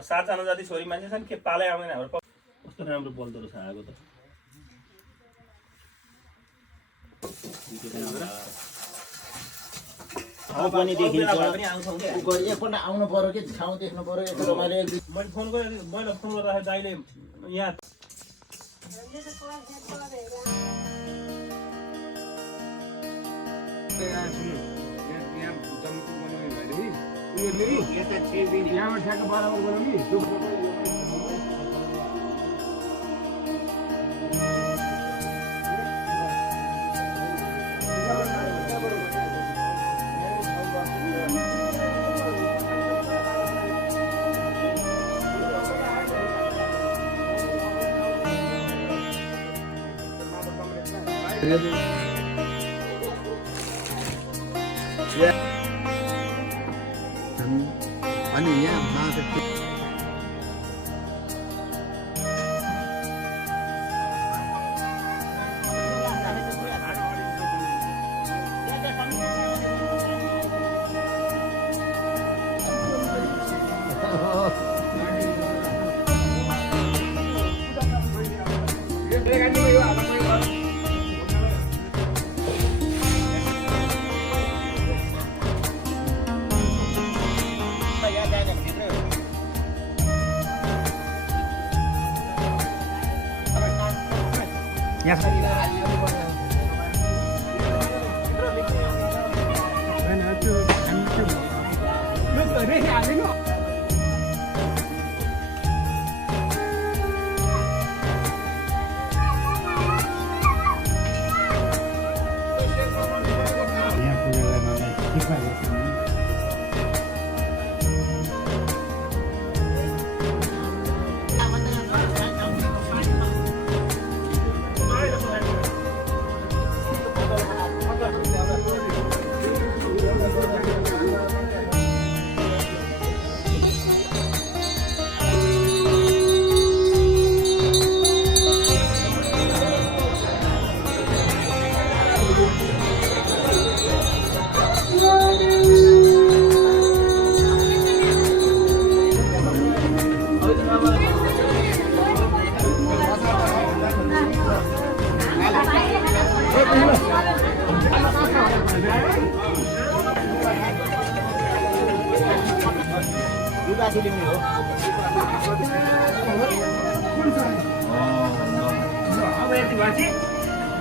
7जना जति छोरी मान्छे छन् के पालै आउँदैन हाम्रो कस्तो राम्रो बल्दो रहेछ आगो त ठाउँ पनि देखिन्छ एकपल्ट आउनु पर्यो कि ठाउँ देख्नु पर्यो एकपल्ट मैले फोन गरेँ मैले फोन गर्दाखेरि दाइले यहाँ यहाँबाट ठ्याक्क बराबर बनाउने अनि यहाँ माछा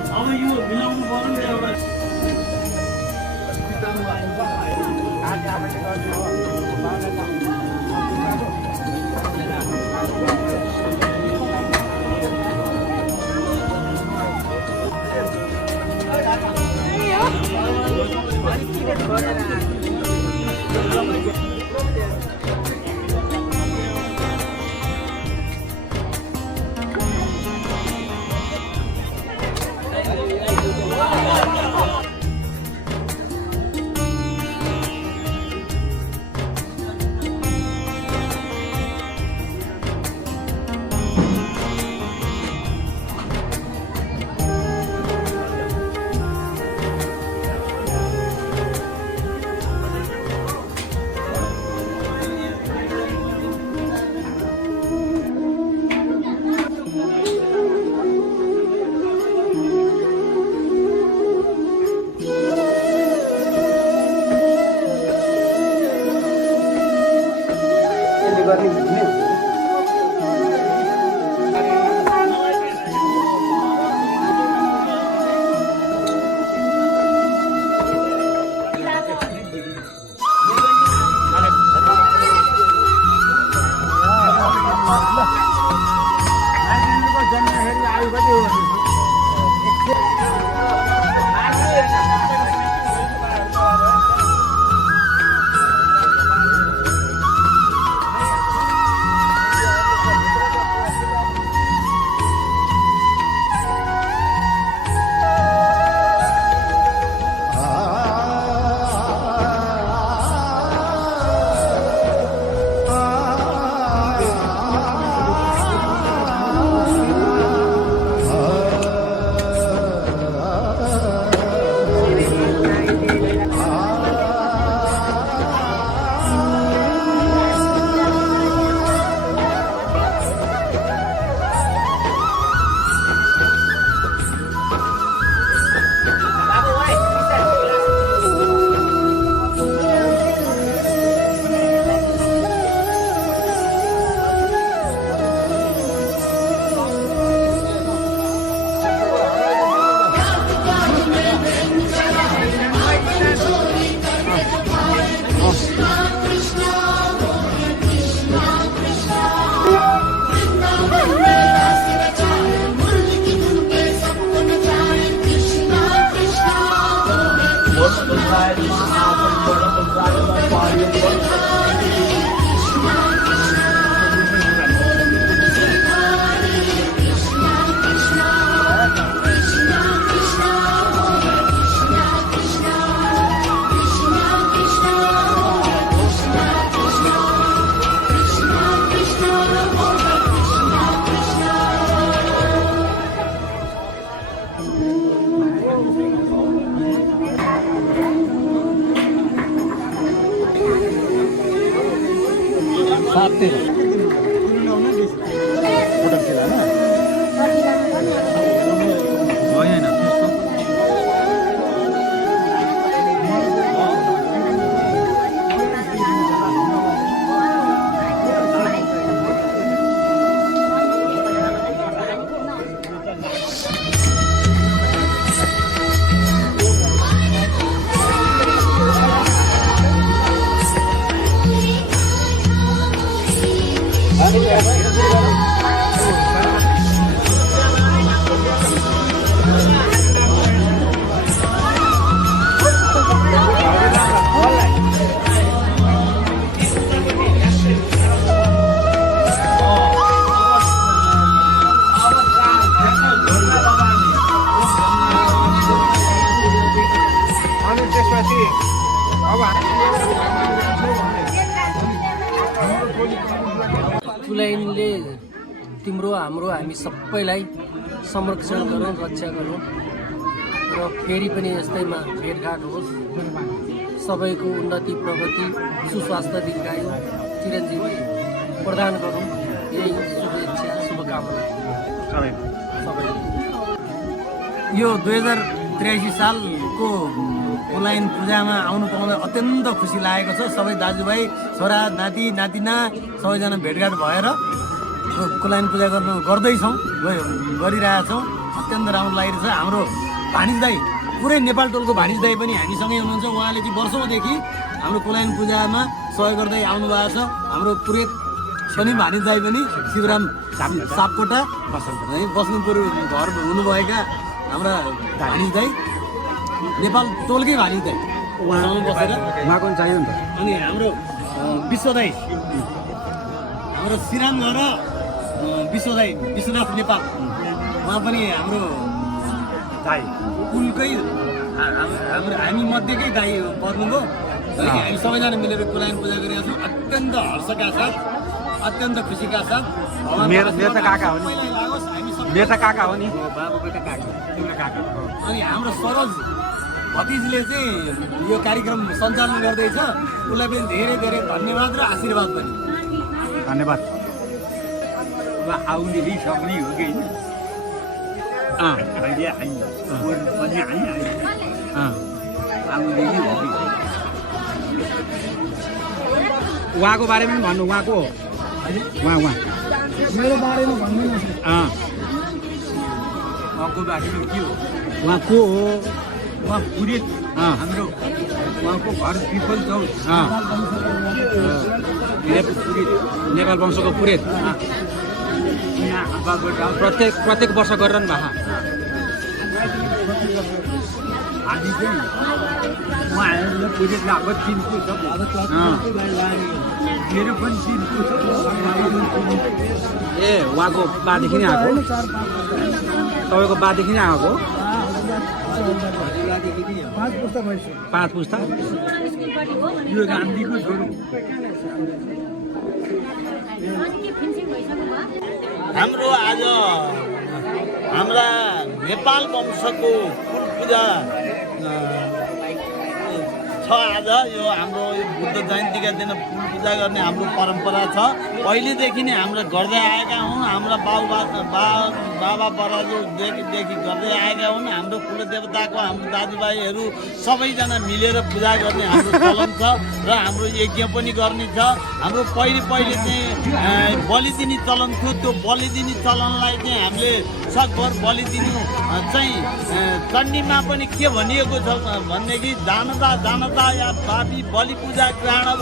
अब यो मिलाउनु पर्यो नि एउटा साततिर भुटान जिल्लामा होइन त्यस्तो अनि त्यसपछि अब तुल्याइनले तिम्रो हाम्रो हामी सबैलाई संरक्षण गरौँ रक्षा गरौँ र फेरि पनि यस्तैमा भेटघाट होस् सबैको उन्नति प्रगति सुस्वास्थ्य दीर्घायु चिरञ्जीवी प्रदान गरौँ यही शुभेच्छा शुभकामना सबैले। यो 2083 सालको कुलाइन पूजामा आउनु पाउँदा अत्यन्त खुसी लागेको छ। सबै दाजुभाइ छोरा नाति नातिना सबैजना भेटघाट भएर कुलाइन पूजा गर्दैछौँ गरिरहेछौँ। अत्यन्त राम्रो लागिरहेछ। हाम्रो भानिज दाई पुरै नेपाल टोलको भानिज दाई पनि हामीसँगै हुनुहुन्छ। उहाँले चाहिँ वर्षौँदेखि हाम्रो कुलाइन पूजामा सहयोग गर्दै आउनु भएको छ। हाम्रो पुरै शनि भानिज दाई पनि शिवराम सापकोटा है बस्नुपुर घर हुनुभएका हाम्रा भानिज दाई नेपाल टोलकै भानिज दाई उहाँसँग बसेर उहाँको चाहियो नि त। अनि हाम्रो विश्व दाई हाम्रो श्रीराम घर विश्व दाई विश्वनाथ नेपाल उहाँ पनि हाम्रो दाई कुलकै हाम्रो हामी मध्येकै दाई पर्नुभयो है। हामी सबैजना मिलेर कुलाइन पूजा गरेका छौँ अत्यन्त हर्षका साथ अत्यन्त खुसीका साथ। मेरो त काका हो नि। मेरो त काका हो नि। बाबुको त काका तिम्रो काका। अनि हाम्रो सरोज भतिजले चाहिँ यो कार्यक्रम सञ्चालन गर्दैछ। उसलाई पनि धेरै धेरै धन्यवाद र आशीर्वाद पनि। धन्यवाद। आउने सक्ने हो कि उहाँको बारेमा पनि भन्नु। उहाँको हो उहाँ मेरो बारेमा भन्दैन। उहाँको बारेमा के हो? उहाँ को हो? उहाँ पुरै हाम्रो उहाँको घर पिपल चौक नेपाल वंशको पुरेत प्रत्येक वर्ष गरिरहनु भएको। हामी चाहिँ उहाँहरूलाई पुरै गएको चिनको छ। मेरो पनि चिनको छ। ए उहाँको बादेखि नै आएको? तपाईँको बादेखि नै आएको? 5 पुस्ता। यो गान्धीको छोरो। हाम्रो आज हाम्रा नेपाल वंशको कुल पूजा छ। आज यो हाम्रो बुद्ध जयन्तीका दिन फुल पूजा गर्ने हाम्रो परम्परा छ। पहिलेदेखि नै हाम्रो गर्दै आएका हुन्। हाम्रा बाबा बराजुदेखि गर्दै आएका हुन्। हाम्रो कुलदेवताको हाम्रो दाजुभाइहरू सबैजना मिलेर पूजा गर्ने हाम्रो चलन छ र हाम्रो यज्ञ पनि गर्ने छ। हाम्रो पहिले चाहिँ बलि दिने चलन थियो। त्यो बलि दिने चलनलाई चाहिँ हामीले सकभर बलि दिनु चाहिँ चण्डीमा पनि के भनिएको छ भनेदेखि जानता या पापी बलि पूजा ग्रहण अब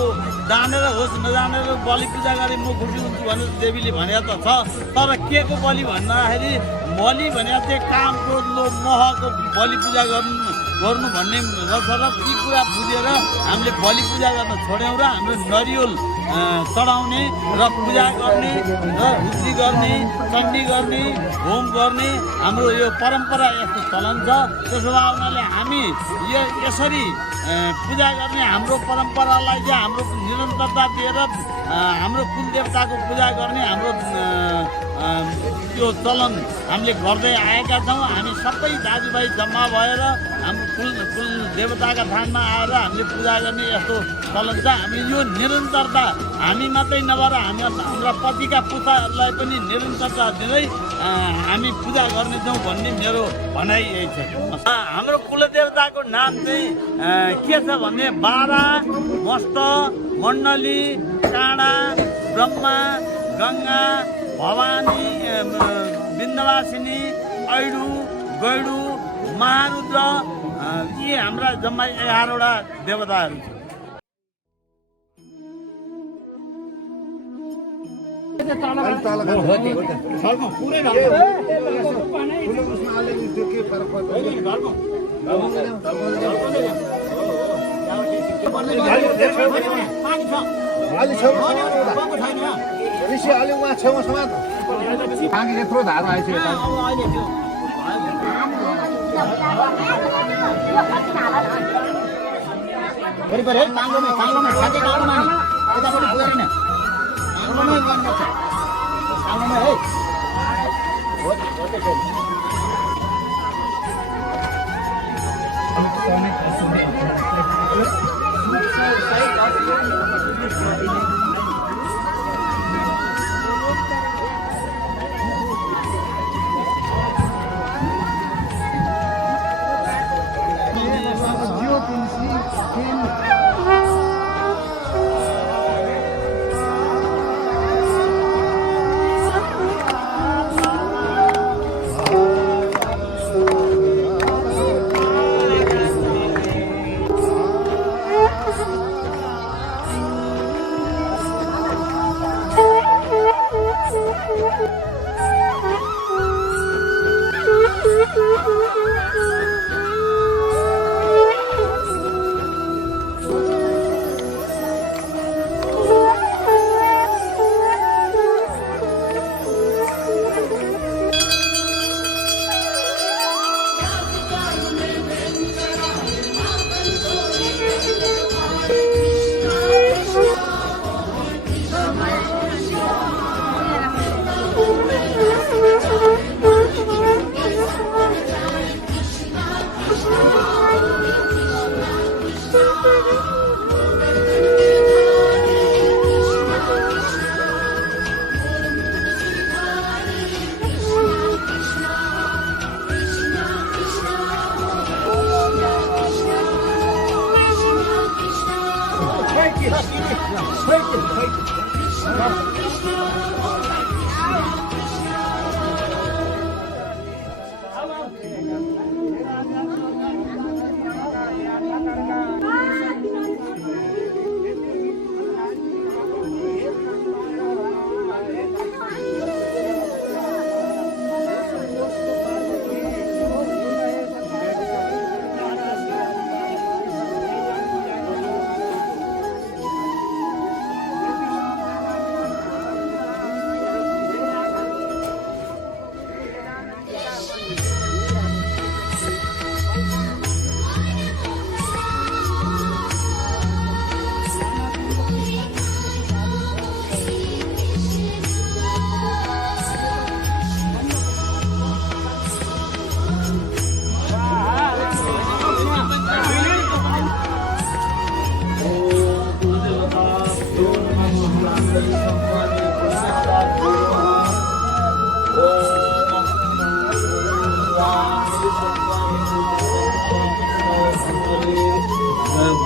जानेर होस् नजानेर बलि पूजा गरे म खुसी हुन्छु भनेर देवीले भनेको त छ। तर के को बलि भन्दाखेरि बलि भनेको चाहिँ काम क्रोध लोभ मोहको बलि पूजा गर्नु भन्ने रहेछ र ती कुरा बुझेर हामीले बलि पूजा गर्न छोड्यौँ र हाम्रो नरिवल चढाउने र पूजा गर्ने र रुचि गर्ने चण्डी गर्ने होम गर्ने हाम्रो यो परम्परा यस्तो चलन छ। त्यसो भए हुनाले हामी यो यसरी पूजा गर्ने हाम्रो परम्परालाई चाहिँ हाम्रो निरन्तरता दिएर हाम्रो कुलदेवताको पूजा गर्ने हाम्रो यो चलन हामीले गर्दै आएका छौँ। हामी सबै दाजुभाइ जम्मा भएर हाम्रो कुल देवताका थानमा आएर हामीले पूजा गर्ने यस्तो चलन छ। हामी यो निरन्तरता हामी मात्रै नभएर हाम्रा पछिका पुस्तालाई पनि निरन्तरता दिँदै हामी पूजा गर्नेछौँ भन्ने मेरो भनाइ यही छ। हाम्रो कुलदेवताको नाम चाहिँ के छ भने बारा, मस्त, मण्डली, काँडा, ब्रह्मा, गङ्गा, भवानी, विन्ध्यवासिनी, ऐडु, गैडु, महारुद्र, यी हाम्रा जम्मा 11वटा देवताहरू छन्। यत्रो धारो आइसक्यो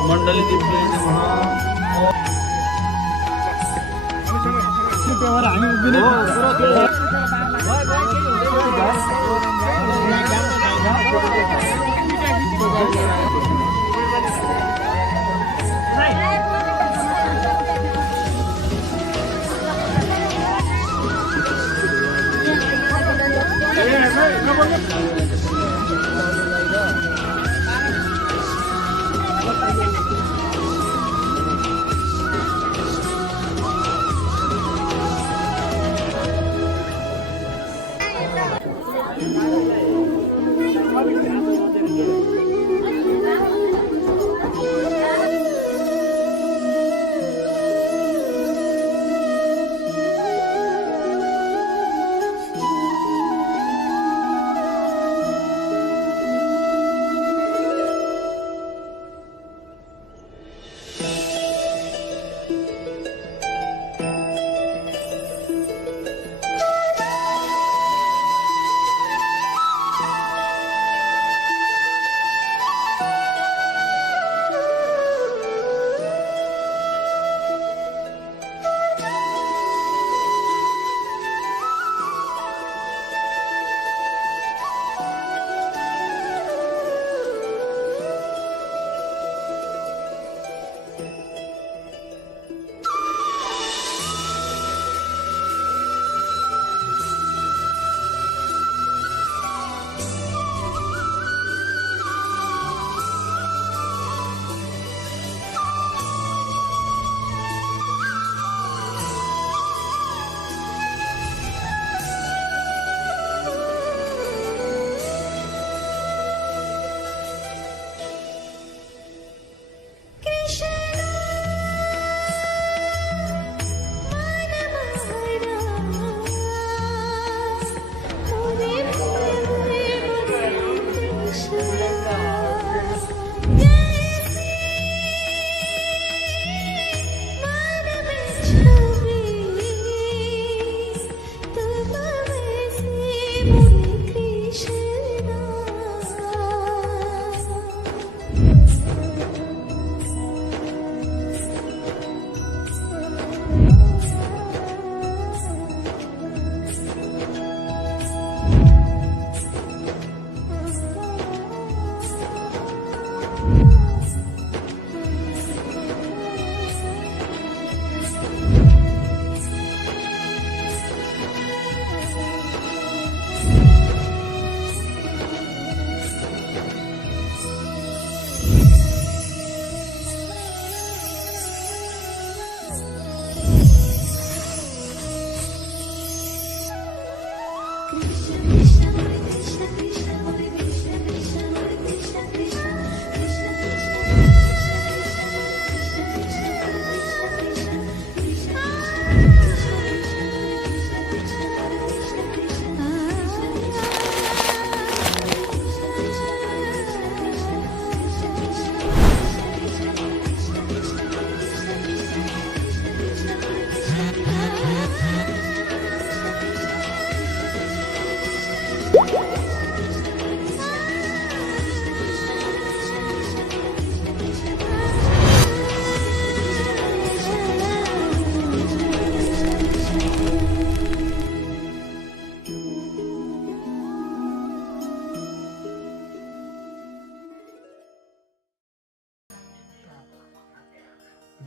मण्डली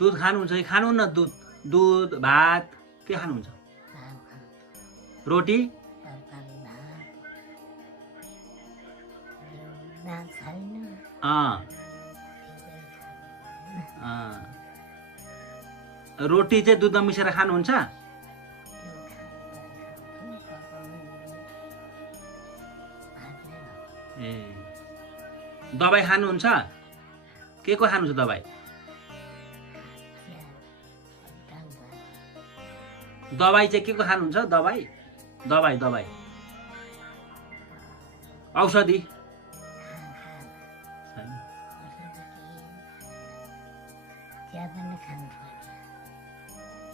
दुध खानुहुन्छ कि खानुहुन्न दुध दुध भात के खानुहुन्छ रोटी रोटी चाहिँ दुधमा मिसाएर खानुहुन्छ ए दबाई खानुहुन्छ के को खानुहुन्छ दबाई दबाई चाहिँ के को खानुहुन्छ दबाई दबाई दबाई औषधि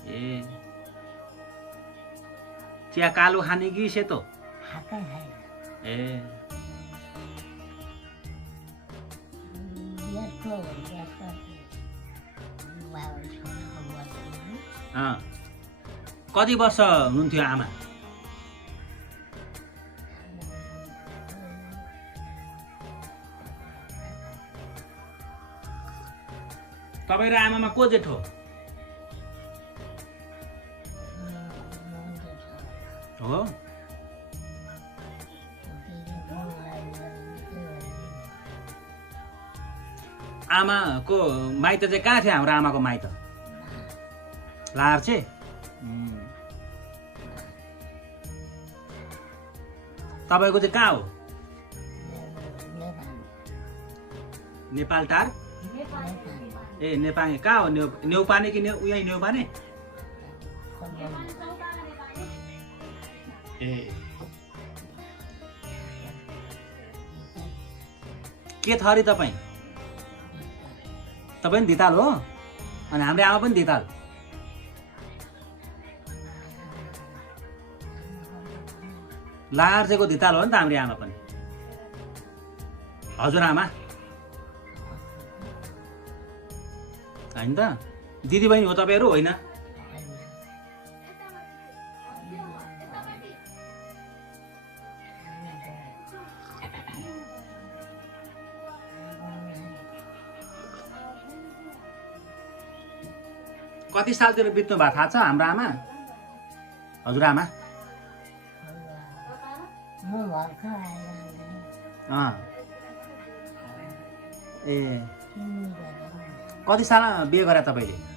ए चिया कालो खाने कि सेतो ए कति वर्ष हुनुहुन्थ्यो आमा तपाईँ र आमामा को जेठो हो आमाको माइत चाहिँ कहाँ थियो हाम्रो आमाको माइत लार्चे तपाईको चाहिँ कहाँ हो नेपाल टार ए नेपाल कहाँ हो नेउपाने कि यही नेउपाने ए के थरी तपाईँ तपाईँ पनि धिताल हो अनि हाम्रो आमा पनि धिताल लार्चेको धिताल हो नि त हाम्रो आमा पनि हजुरआमा होइन त दिदीबहिनी हो तपाईँहरू होइन कति सालतिर बित्नु भएको थाहा छ हाम्रो आमा हजुरआमा ए कति साल बिहे गरे तपाईँले